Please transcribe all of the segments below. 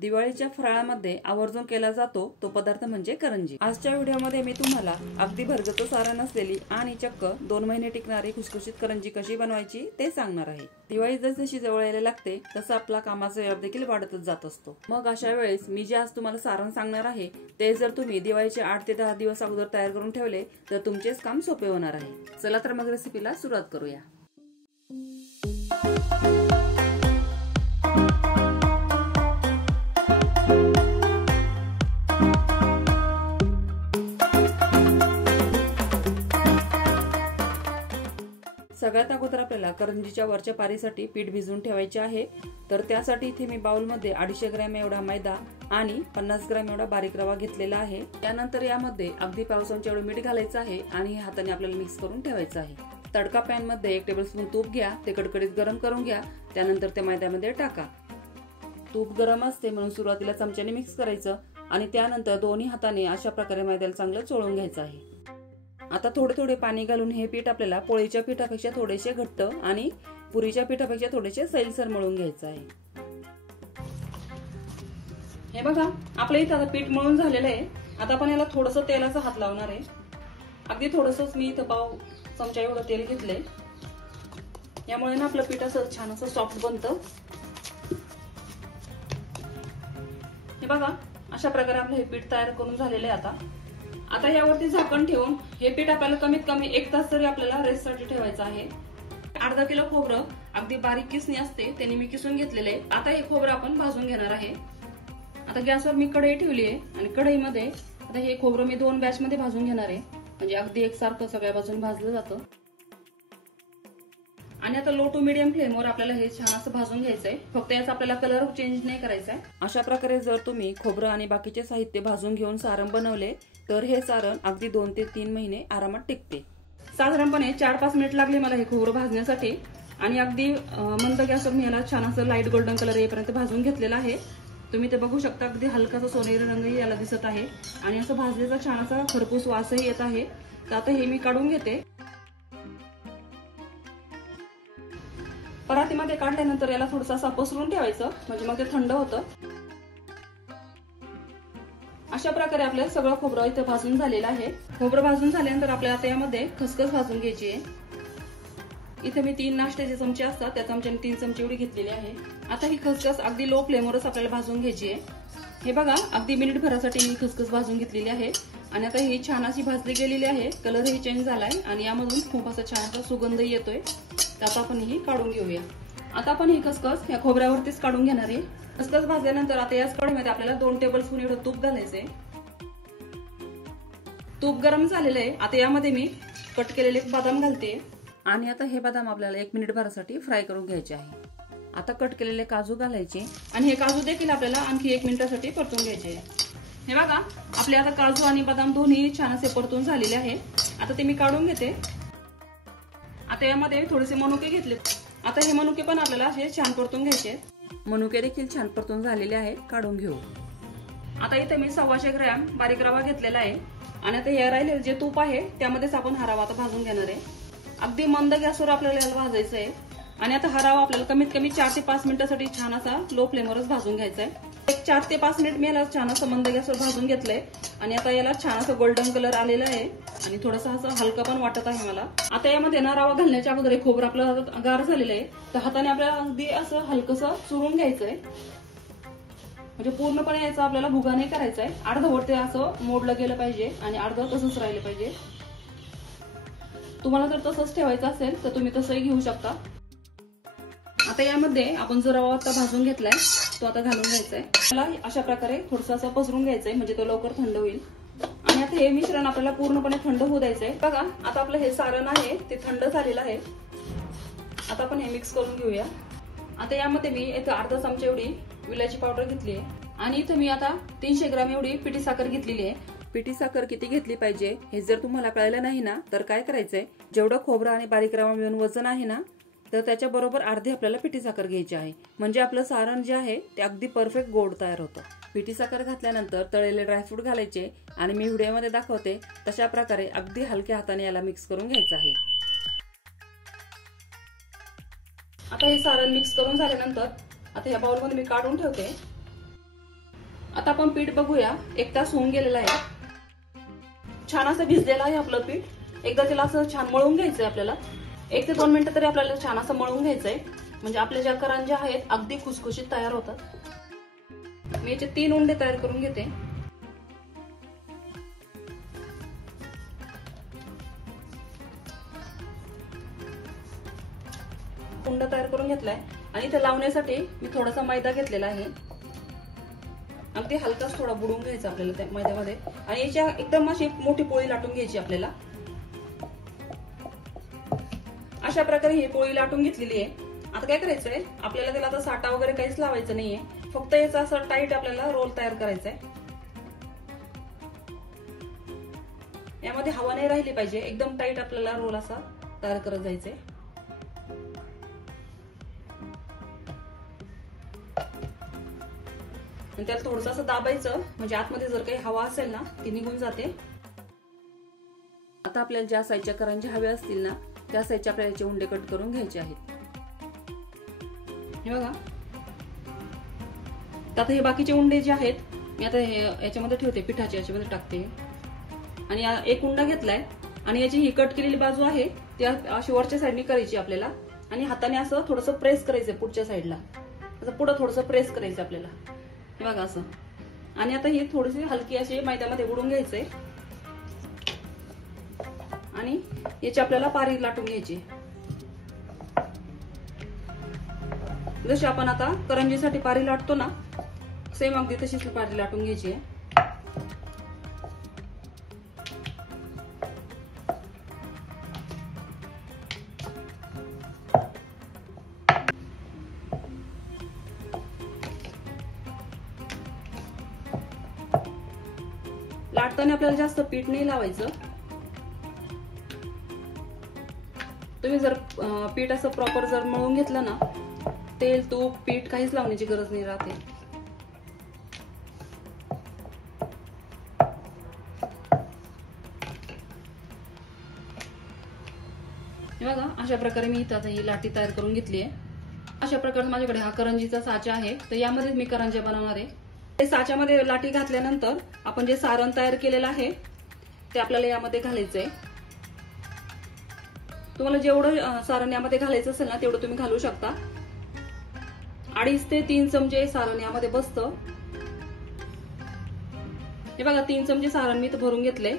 दिवाळीच्या फराळामध्ये आवर्जून केला जातो तो पदार्थ म्हणजे करंजी। आजच्या व्हिडिओमध्ये मी तुम्हाला अगदी भरगत सारण असलेली आणि चक्क 2 महिने टिकणारी खुसखुशीत करंजी कशी बनवायची ते सांगणार आहे। दिवाळी जशी जवळ यायला लागते तसं आपला कामाचा व्याप देखील वाढतच जात असतो। मग अशा वेळेस मी जे आज तुम्हाला सारण सांगणार आहे ते जर तुम्ही दिवाळीचे 8 ते 10 दिवस अगोदर तयार करून ठेवले तर तुमचेच काम सोपे होणार आहे। चला तर मग रेसिपीला सुरुवात करूया। सगळ्यात अगोदर आपल्याला करंजीच्या वरच्या पारीसाठी पीठ भिजवून ठेवायचे आहे। तर त्यासाठी इथे मी बाउलमध्ये 250 ग्रॅम एवढा मैदा आणि 50 ग्रॅम एवढा बारीक रवा घेतलेला आहे। त्यानंतर यामध्ये अगदी पाव चमचा एवढं मीठ घालायचं आहे आणि हाताने आपल्याला मिक्स करून ठेवायचं आहे। तडका पॅन मध्ये 1 टेबलस्पून तूप घ्या, ते कडकडीत गरम करून घ्या। त्यानंतर ते मैद्यामध्ये टाका। तूप गरम असते म्हणून सुरुवातीला चमच्याने मिक्स करायचं आणि त्यानंतर दोन्ही हाताने अशा प्रकारे मैद्याला चांगलं चोळून घ्यायचं आहे। आता थोडे थोडे पाणी घालून हे पीठ आपल्याला पोळीच्या पिठापेक्षा थोडेसे घट्ट आणि पुरीच्या पिठापेक्षा थोडेसे सैलसर मळून घ्यायचं आहे। हे बघा आपलं इथं आता पीठ मळून झालेलं आहे। आता आपण याला थोडंसं तेलाचा हात लावणार आहे। अगदी थोडंसंच मी इथं पाव चमचा एवढं तेल घेतलंय। यामुळे ना आपलं पीठ असं छान असं सॉफ्ट बनतं। हे बघा अशा प्रकारे आपलं हे पीठ तयार करून झालेलं आहे। आता यावरती झाकण ठेवून हे पीठ आपल्याला कमीत कमी 1 तास तरी आपल्याला रेस्टसाठी ठेवायचं आहे। अर्धा किलो खोबरं अगदी बारीक किसणी असते त्याने मी किसून घेतलेले आहे। आता हे खोबरं आपण भाजून घेणार आहे। आता गॅसवर मी कढई ठेवली आहे आणि कढईमध्ये आता हे खोबरं मी 2 बॅच मध्ये भाजून घेणार आहे, म्हणजे अगदी एकसारखं सगळ्या बाजून भाजलं जातं। आणि आता लो टू मीडियम फ्लेमवर आपल्याला हे छान असं भाजून घ्यायचंय। फक्त याचा आपल्याला कलर चेंज नाही करायचा आहे। अशा प्रकारे जर तुम्ही खोबरं आणि बाकीचे साहित्य भाजून घेऊन सारण बनवले तर हे सारण अगदी 2 ते 3 महिने आरामात टिकते। साधारणपणे 4-5 मिनिट लागले मला हे खोबरं भाजण्यासाठी आणि अगदी मंद गॅसवर मी याला छान असं लाईट गोल्डन कलर येईपर्यंत भाजून घेतलेला आहे। तुम्ही ते बघू शकता अगदी हलकासा सोनेरी रंगही याला दिसत आहे आणि असं भाजलेला छान असा खरपूस वासही येत आहे। तर आता हे मी काढून घेते। परातीमध्ये काढल्यानंतर याला थोडंसं असं पसरून ठेवायचं, म्हणजे मग ते थंड होतं। अशा प्रकारे आपलं सगळं खोबरं इथे भाजून झालेलं आहे। खोबरं भाजून झाल्यानंतर आपल्याला आता यामध्ये खसखस भाजून घ्यायची आहे। इथे मी 3 नाश्त्याचे चमचे असतात त्या चमच्याने 3 चमचे एवढी घेतलेली आहे। आता ही खसखस अगदी लो फ्लेमवरच आपल्याला भाजून घ्यायची आहे। हे बघा अगदी मिनिट भरासाठी मी खसखस भाजून घेतलेली आहे आणि आता ही छान अशी भाजली गेलेली आहे। कलरही चेंज झालाय आणि यामधून खूप असा छान असा सुगंधही येतोय। तर आता आपण ही काढून घेऊया। आता आपण ही खसखस या खोबऱ्यावरतीच काढून घेणार आहे। खसखस भाजल्यानंतर आता याच कढईमध्ये आपल्याला 2 टेबलस्पून एवढं तूप घालायचंय। तूप गरम झालेलं आहे। आता यामध्ये मी कट केलेले बदाम घालते आणि आता हे बदाम आपल्याला 1 मिनिट भरासाठी फ्राय करून घ्यायचे आहे। आता कट केलेले काजू घालायचे आणि हे काजू देखील आपल्याला आणखी 1 मिनिटासाठी परतून घ्यायचे आहे। हे बघा आपले आता काजू आणि बदाम दोन्ही छान असे परतून झालेले आहे। आता ते मी काढून घेते। आता यामध्ये थोडेसे मनुके घेतले। आता हे मनुके पण आपल्याला असे छान परतून घ्यायचे। मनुके देखील छान परतून झालेले आहे, काढून घेऊ। आता इथे मी 125 ग्रॅम बारीक रवा घेतलेला आहे आणि आता हे राहिलेले जे तूप आहे त्यामध्येच आपण हा रवा आता भाजून घेणार आहे। अगदी मंद गॅसवर आपल्याला याला भाजायचं आहे आणि आता हा रवा आपल्याला कमीत कमी 4 ते 5 मिनिटांसाठी छान असा लो फ्लेमवरच भाजून घ्यायचा आहे। 4 ते 5 मिनिट मी याला छान असं मंद गॅसवर भाजून घेतलंय आणि आता याला छान असं गोल्डन कलर आलेला आहे आणि थोडासा असं हलका पण वाटत आहे मला। आता यामध्ये ना रवा घालण्याच्या अगोदर खोबरं आपलं गार झालेलं आहे, तर हाताने आपल्याला अगदी असं हलकसं चुरून घ्यायचंय, म्हणजे पूर्णपणे याचा आपल्याला भुगा नाही करायचा आहे। अर्धवट ते असं मोडलं गेलं पाहिजे आणि अर्ध तसंच राहिलं पाहिजे। तुम्हाला जर तसंच ठेवायचं असेल तर तुम्ही तसंही घेऊ शकता। आता यामध्ये आपण जो रवा आता भाजून घेतलाय तो आता घालून घ्यायचा आहे। त्याला अशा प्रकारे थोडंसं असं पसरून घ्यायचंय, म्हणजे तो लवकर थंड होईल आणि आता हे मिश्रण आपल्याला पूर्णपणे थंड होऊ द्यायचंय। बघा आता आपलं हे सारण आहे ते थंड झालेलं आहे। आता आपण हे मिक्स करून घेऊया। आता यामध्ये मी इथं अर्धा चमचा एवढी विलायची पावडर घेतली आहे आणि इथं मी आता 300 ग्रॅम एवढी पिठी साखर घेतलेली आहे। पिठी साखर किती घेतली पाहिजे हे जर तुम्हाला कळलं नाही ना तर काय करायचंय, जेवढं खोबरं आणि बारीक रवा मिळून वजन आहे ना तर त्याच्या बरोबर अर्धी आपल्याला पिठी साखर घ्यायची आहे, म्हणजे आपलं सारण जे आहे ते अगदी परफेक्ट गोड तयार होतं। पिठी साखर घातल्यानंतर तळलेले ड्रायफ्रूट घालायचे आणि मी व्हिडिओमध्ये दाखवते तशा प्रकारे अगदी हलक्या हाताने याला मिक्स करून घ्यायचं आहे। आता हे सारण मिक्स करून झाल्यानंतर आता या बाउलमध्ये मी काढून ठेवते आता आपण पीठ बघूया. 1 तास होऊन गेलेला आहे. छान असं भिजलेलं आहे आपलं पीठ. एकदा त्याला असं छान मळून घ्यायचंय आपल्याला. 1 ते 2 मिनिटं तरी आपल्याला छान असं मळून घ्यायचंय, म्हणजे आपल्या ज्या करंज्या आहेत अगदी खुसखुशीत तयार होतात. मी याचे 3 उंडे तयार करून घेते. उंडा तयार करून घेतलाय आणि इथे लावण्यासाठी मी थोडासा मैदा घेतलेला आहे. अगदी हलकाच थोडा बुडवून घ्यायचा आपल्याला त्या मैद्यामध्ये आणि याच्या एकदम अशी मोठी पोळी लाटून घ्यायची आपल्याला. अशा प्रकारे ही पोळी लाटून घेतलेली आहे. आता काय करायचंय आपल्याला, त्याला आता साठा वगैरे काहीच लावायचं नाहीये. फक्त याचा असं टाईट आपल्याला रोल तयार करायचा आहे. यामध्ये हवा नाही राहिली पाहिजे, एकदम टाईट आपल्याला रोल असा तयार करत जायचंय. त्याला थोडस असं दाबायचं, म्हणजे आतमध्ये जर काही हवा असेल ना ती निघून जाते. आता आपल्याला ज्या साईजच्या करंज्या हव्या असतील ना त्या साईजचे आपल्याला याचे उंडे कट करून घ्यायचे आहेत. हे बघा, आता हे बाकीचे उंडे जे आहेत मी आता हे याच्यामध्ये ठेवते, पिठाच्या याच्यामध्ये टाकते. आणि एक उंडा घेतलाय आणि याची ही कट केलेली बाजू आहे ती अशी वरच्या साईडने करायची आपल्याला आणि हाताने असं थोडंसं प्रेस करायचं पुढच्या साईडला. असं पुढे थोडंसं प्रेस करायचं आपल्याला. हे बघा असं. आणि आता ही थोडीशी हलकी अशी मैद्यामध्ये बुडून घ्यायचंय आणि याची आपल्याला पारी लाटून घ्यायची. जशी आपण आता करंजीसाठी पारी लाटतो ना सेम अगदी तशीच पारी लाटून घ्यायची आहे. लाटताना आपल्याला जास्त पीठ नाही लावायचं. तुम्ही जर पीठ असं प्रॉपर जर मळून घेतलं ना तेल तूप पीठ काहीच लावण्याची गरज नाही राहते. बघा अशा प्रकारे मी इथं ही लाटी तयार करून घेतली आहे. अशा प्रकारे माझ्याकडे हा करंजीचा साचा आहे, तर यामध्ये मी करंज्या बनवणार आहे. ते साच्यामध्ये लाटी घातल्यानंतर आपण जे सारण तयार केलेलं आहे ते आपल्याला यामध्ये घालायचंय. तुम्हाला जेवढं सारण यामध्ये घालायचं असेल ना तेवढं तुम्ही घालू शकता. 2.5 ते 3 चमचे सारण यामध्ये बसतं. हे बघा 3 चमचे सारण मी इथं भरून घेतलंय.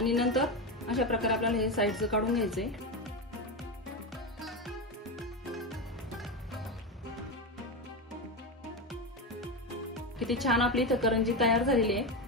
आणि नंतर अशा प्रकारे आपल्याला हे साईडचं काढून घ्यायचंय. किती छान आपली इथं करंजी तयार झालेली आहे.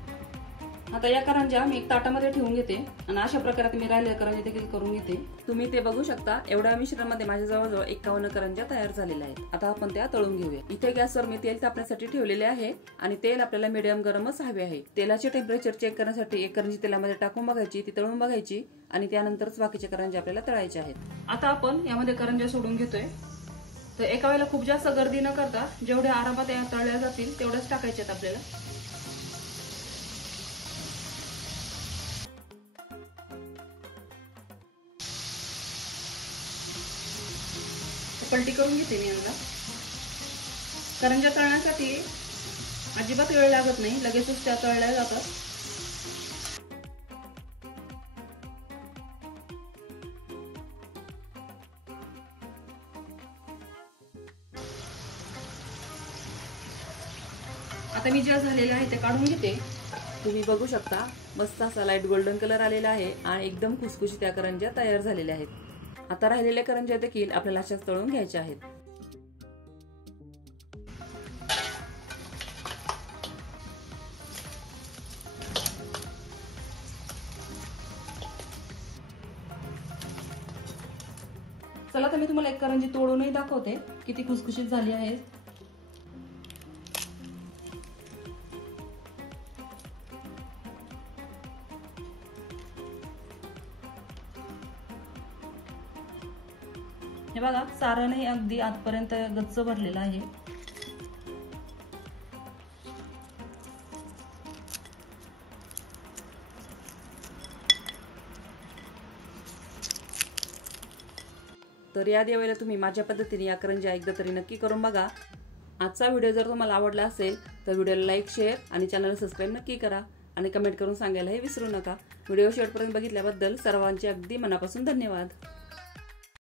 आता या करंज्या मी एक ताटामध्ये ठेवून घेते आणि अशा प्रकारे मी राहिलेल्या करंज्या देखील करून घेते. तुम्ही ते बघू शकता. एवढ्या मिश्रणामध्ये माझ्या जवळजवळ 51 करंज्या तयार झालेल्या आहेत. आता आपण त्या तळून घेऊया. इथे गॅसवर मी तेल तापण्यासाठी ठेवलेले आहे आणि तेल आपल्याला मीडियम गरमच हवे आहे. तेलाचे टेम्परेचर चेक करण्यासाठी एक करंजी तेलामध्ये टाकून बघायची, ती तळून बघायची आणि त्यानंतरच बाकीचे करंज्या आपल्याला तळायचे आहेत. आता आपण यामध्ये करंज्या सोडून घेतोय. तर एका वेळेला खूप जास्त गर्दी न करता जेवढ्या आरामात तळल्या जातील तेवढ्याच टाकायचे आहेत आपल्याला. पलटी करून घेते मी यांना. करंज्या तळण्यासाठी अजिबात वेळ लागत नाही, लगेचच त्या तळल्या जातात. आता मी ज्या झालेल्या आहे ते काढून घेते. तुम्ही बघू शकता मस्त असा लाईट गोल्डन कलर आलेला आहे आणि एकदम खुसखुशीत त्या करंज्या तयार झालेल्या आहेत. आता राहिलेल्या करंज्या देखील आपल्याला अशाच तळून घ्यायच्या आहेत. चला तर मी तुम्हाला एक करंजी तोडूनही दाखवते किती खुसखुशीत झाली आहे. हे बघा सारणही अगदी आतपर्यंत गच्च भरलेलं आहे. तर या दिवाळीला तुम्ही माझ्या पद्धतीने या करंज्या एकदा तरी नक्की करून बघा। आजचा व्हिडिओ जर तुम्हाला आवडला असेल तर व्हिडिओला लाईक, शेअर आणि चॅनलला सबस्क्राईब नक्की करा आणि कमेंट करून सांगायलाही विसरू नका। व्हिडिओ शेवटपर्यंत बघितल्याबद्दल सर्वांचे अगदी मनापासून धन्यवाद।